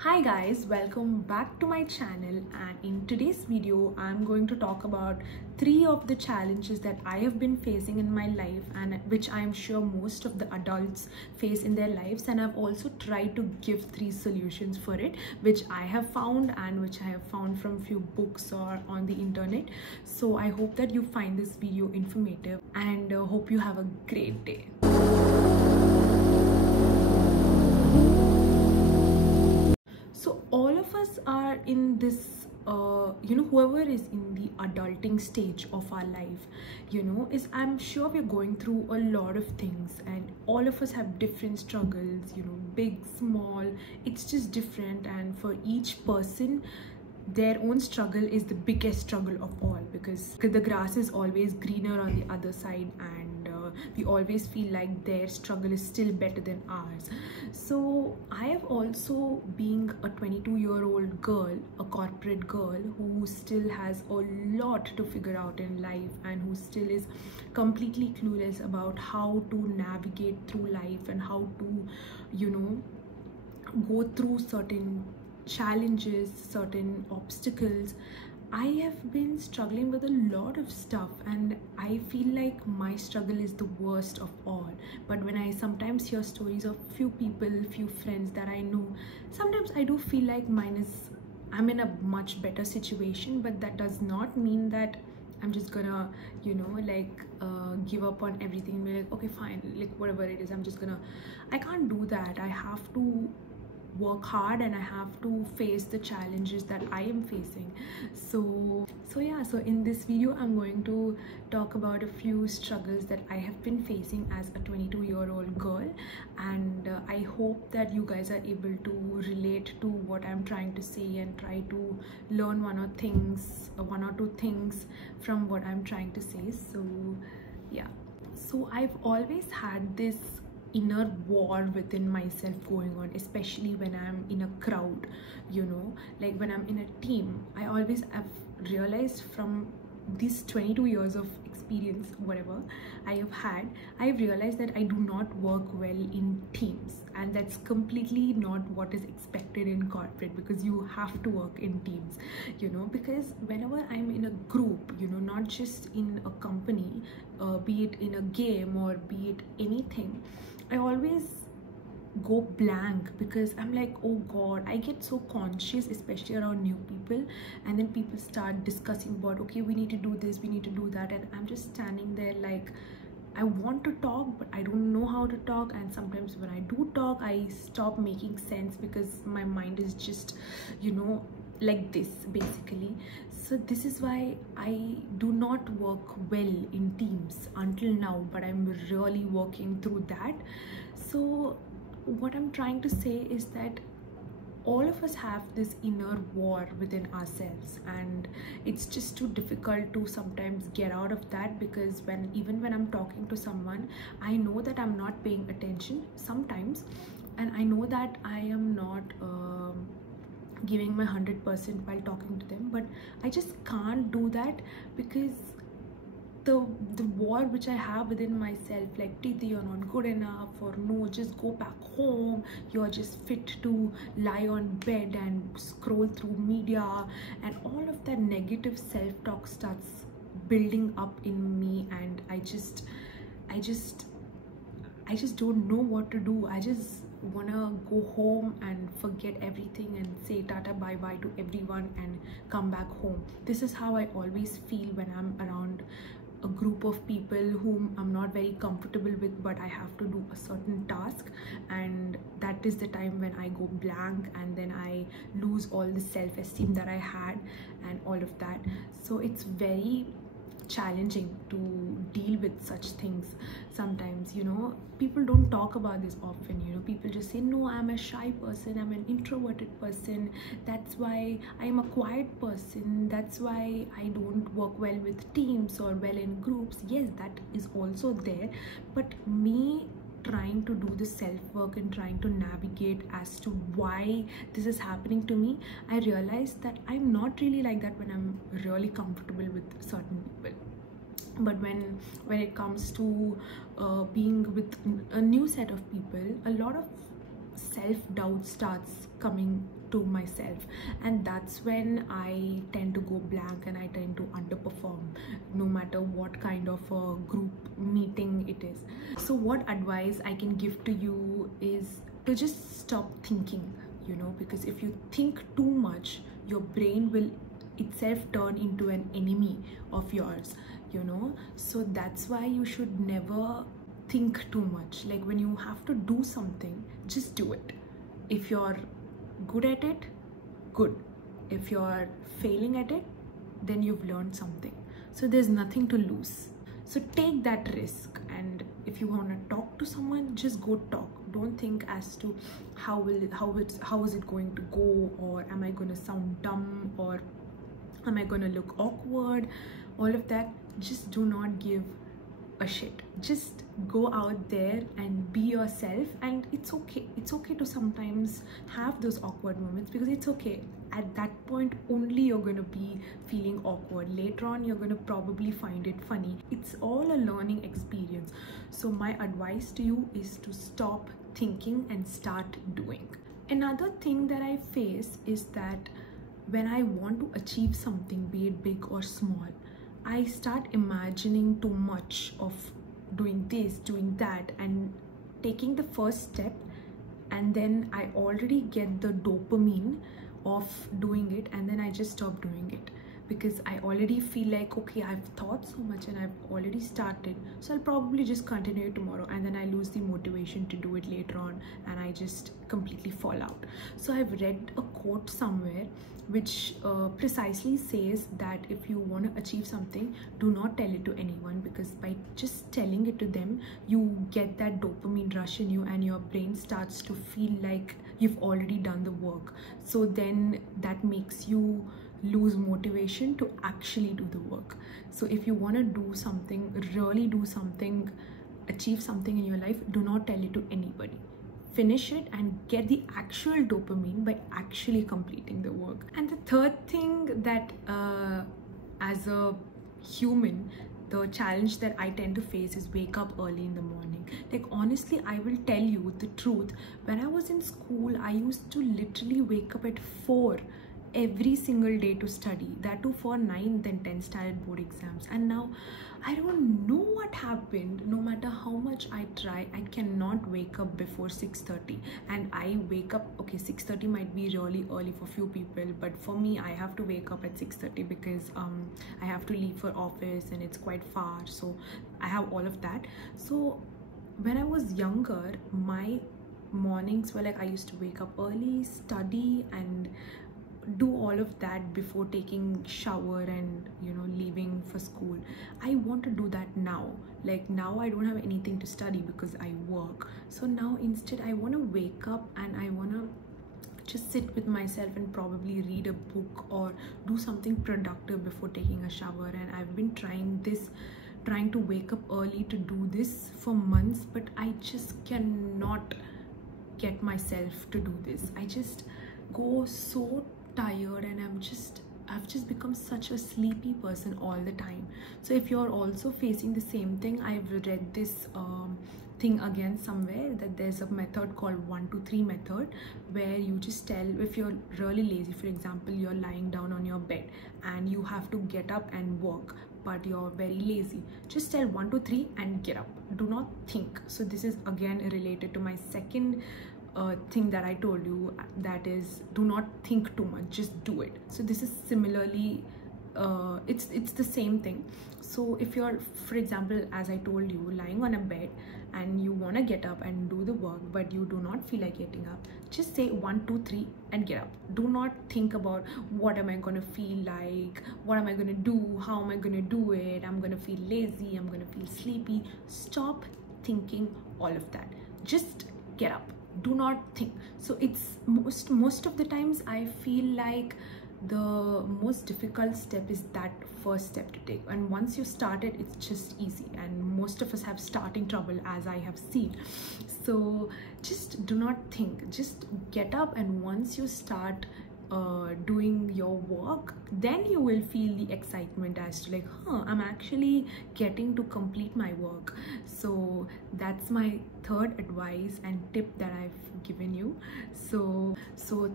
Hi guys, welcome back to my channel, and in today's video I'm going to talk about 3 of the challenges that I have been facing in my life and which I am sure most of the adults face in their lives, and I've also tried to give 3 solutions for it which I have found and which I have found from few books or on the internet. So I hope that you find this video informative and hope you have a great day. So all of us are in this whoever is in the adulting stage of our life, I'm sure we're going through a lot of things, and all of us have different struggles, big, small, it's just different, and for each person their own struggle is the biggest struggle of all, because the grass is always greener on the other side, and we always feel like their struggle is still better than ours. So I have also, being a 22-year-old girl, a corporate girl who still has a lot to figure out in life and who still is completely clueless about how to navigate through life and how to go through certain challenges, certain obstacles. I have been struggling with a lot of stuff, and I feel like my struggle is the worst of all. But when I sometimes hear stories of few people, few friends that I know, sometimes I do feel like I'm in a much better situation, but that does not mean that I'm just gonna give up on everything and be like, okay fine, like whatever it is, I can't do that. I have to work hard and I have to face the challenges that I am facing. So in this video I'm going to talk about a few struggles that I have been facing as a 22-year-old girl, and I hope that you guys are able to relate to what I'm trying to say and try to learn one or two things from what I'm trying to say. So I've always had this inner war within myself going on, especially when I'm in a crowd, like when I'm in a team. I always have realized from these 22 years of experience, whatever I have had, I've realized that I do not work well in teams, and that's completely not what is expected in corporate, because you have to work in teams, because whenever I'm in a group, not just in a company, be it in a game or be it anything, I always go blank, because I'm like, oh god, I get so conscious, especially around new people, and then people start discussing about, okay, we need to do this, we need to do that, and I'm just standing there like, I want to talk but I don't know how to talk, and sometimes when I do talk I stop making sense because my mind is just like this basically. So this is why I do not work well in teams until now, but I'm really working through that. So what I'm trying to say is that all of us have this inner war within ourselves, and it's just too difficult to sometimes get out of that, because even when I'm talking to someone, I know that I'm not paying attention sometimes, and I know that I am not giving my 100% while talking to them, but I just can't do that, because the war which I have within myself, like, Preeti, you're not good enough, or no, just go back home, you're just fit to lie on bed and scroll through media, and all of that negative self-talk starts building up in me, and I just don't know what to do. I just wanna go home and forget everything and say tata bye bye to everyone and come back home. This is how I always feel when I'm around a group of people whom I'm not very comfortable with, but I have to do a certain task, and that is the time when I go blank, and then I lose all the self-esteem that I had and all of that. So it's very challenging to deal with such things sometimes. People don't talk about this often. People just say, no, I'm a shy person, I'm an introverted person, that's why I'm a quiet person, that's why I don't work well with teams or well in groups. Yes, that is also there, but me trying to do the self-work and trying to navigate as to why this is happening to me, I realized that I'm not really like that when I'm really comfortable with certain people. But when it comes to being with a new set of people, a lot of self-doubt starts coming to myself, and that's when I tend to go blank and I tend to underperform, no matter what kind of a group meeting it is. So what advice I can give to you is to just stop thinking, because if you think too much, your brain will itself turn into an enemy of yours. So that's why you should never think too much. Like, when you have to do something, just do it. If you're good at it, good. If you're failing at it, then you've learned something. So there's nothing to lose. So take that risk, and if you want to talk to someone, just go talk. Don't think as to how is it going to go, or am I going to sound dumb, or am I going to look awkward. All of that, just do not give a shit. Just go out there and be yourself, and it's okay to sometimes have those awkward moments, because it's okay. At that point only you're going to be feeling awkward. Later on you're going to probably find it funny. It's all a learning experience. So my advice to you is to stop thinking and start doing. Another thing that I face is that when I want to achieve something, be it big or small, I start imagining too much of doing this, doing that, and taking the first step, and then I already get the dopamine of doing it, and then I just stop doing it, because I already feel like, okay, I've thought so much and I've already started, so I'll probably just continue tomorrow, and then I lose the motivation to do it later on, and I just completely fall out. So I've read a quote somewhere which precisely says that if you want to achieve something, do not tell it to anyone, because by just telling it to them, you get that dopamine rush in you, and your brain starts to feel like you've already done the work. So then that makes you lose motivation to actually do the work. So if you want to do something, really do something, achieve something in your life, do not tell it to anybody. Finish it and get the actual dopamine by actually completing the work. And the third thing that as a human, the challenge that I tend to face is wake up early in the morning. Like, honestly, I will tell you the truth. When I was in school, I used to literally wake up at 4 every single day to study, that too for 9th and 10th standard board exams. And now I don't know what happened. No matter how much I try, I cannot wake up before 6:30. And I wake up, okay, 6:30 might be really early for few people, but for me, I have to wake up at 6:30 because I have to leave for office and it's quite far, so I have all of that. So when I was younger, my mornings were like, I used to wake up early, study, and do all of that before taking shower and leaving for school. I want to do that now. Like, now I don't have anything to study because I work. So now instead I want to wake up and I want to just sit with myself and probably read a book or do something productive before taking a shower. And I've been trying to wake up early to do this for months, but I just cannot get myself to do this. I just go so tired, and I've just become such a sleepy person all the time. So if you're also facing the same thing, I've read this thing again somewhere, that there's a method called 1-2-3 method, where you just tell, if you're really lazy, for example, you're lying down on your bed and you have to get up and work, but you're very lazy, just tell 1, 2, 3 and get up. Do not think. So this is again related to my second thing that I told you, that is, do not think too much, just do it. So this is similarly it's the same thing. So if you're, for example, as I told you, lying on a bed and you want to get up and do the work, but you do not feel like getting up, just say 1, 2, 3 and get up. Do not think about what am I going to feel like, what am I going to do, how am I going to do it, I'm going to feel lazy, I'm going to feel sleepy. Stop thinking all of that. Just get up. Do not think. So it's most of the times I feel like the most difficult step is that first step to take, and once you start it, it's just easy. And most of us have starting trouble, as I have seen. So just do not think, just get up, and once you start doing your work, then you will feel the excitement as to like, I'm actually getting to complete my work. So that's my third advice and tip that I've given you. So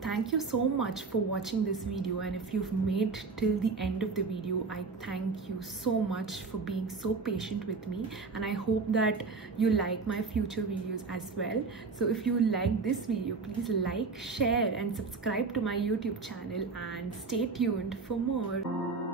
thank you so much for watching this video, and if you've made till the end of the video, I thank you so much for being so patient with me, and I hope that you like my future videos as well. So if you like this video, please like, share and subscribe to my YouTube channel, and stay tuned for more.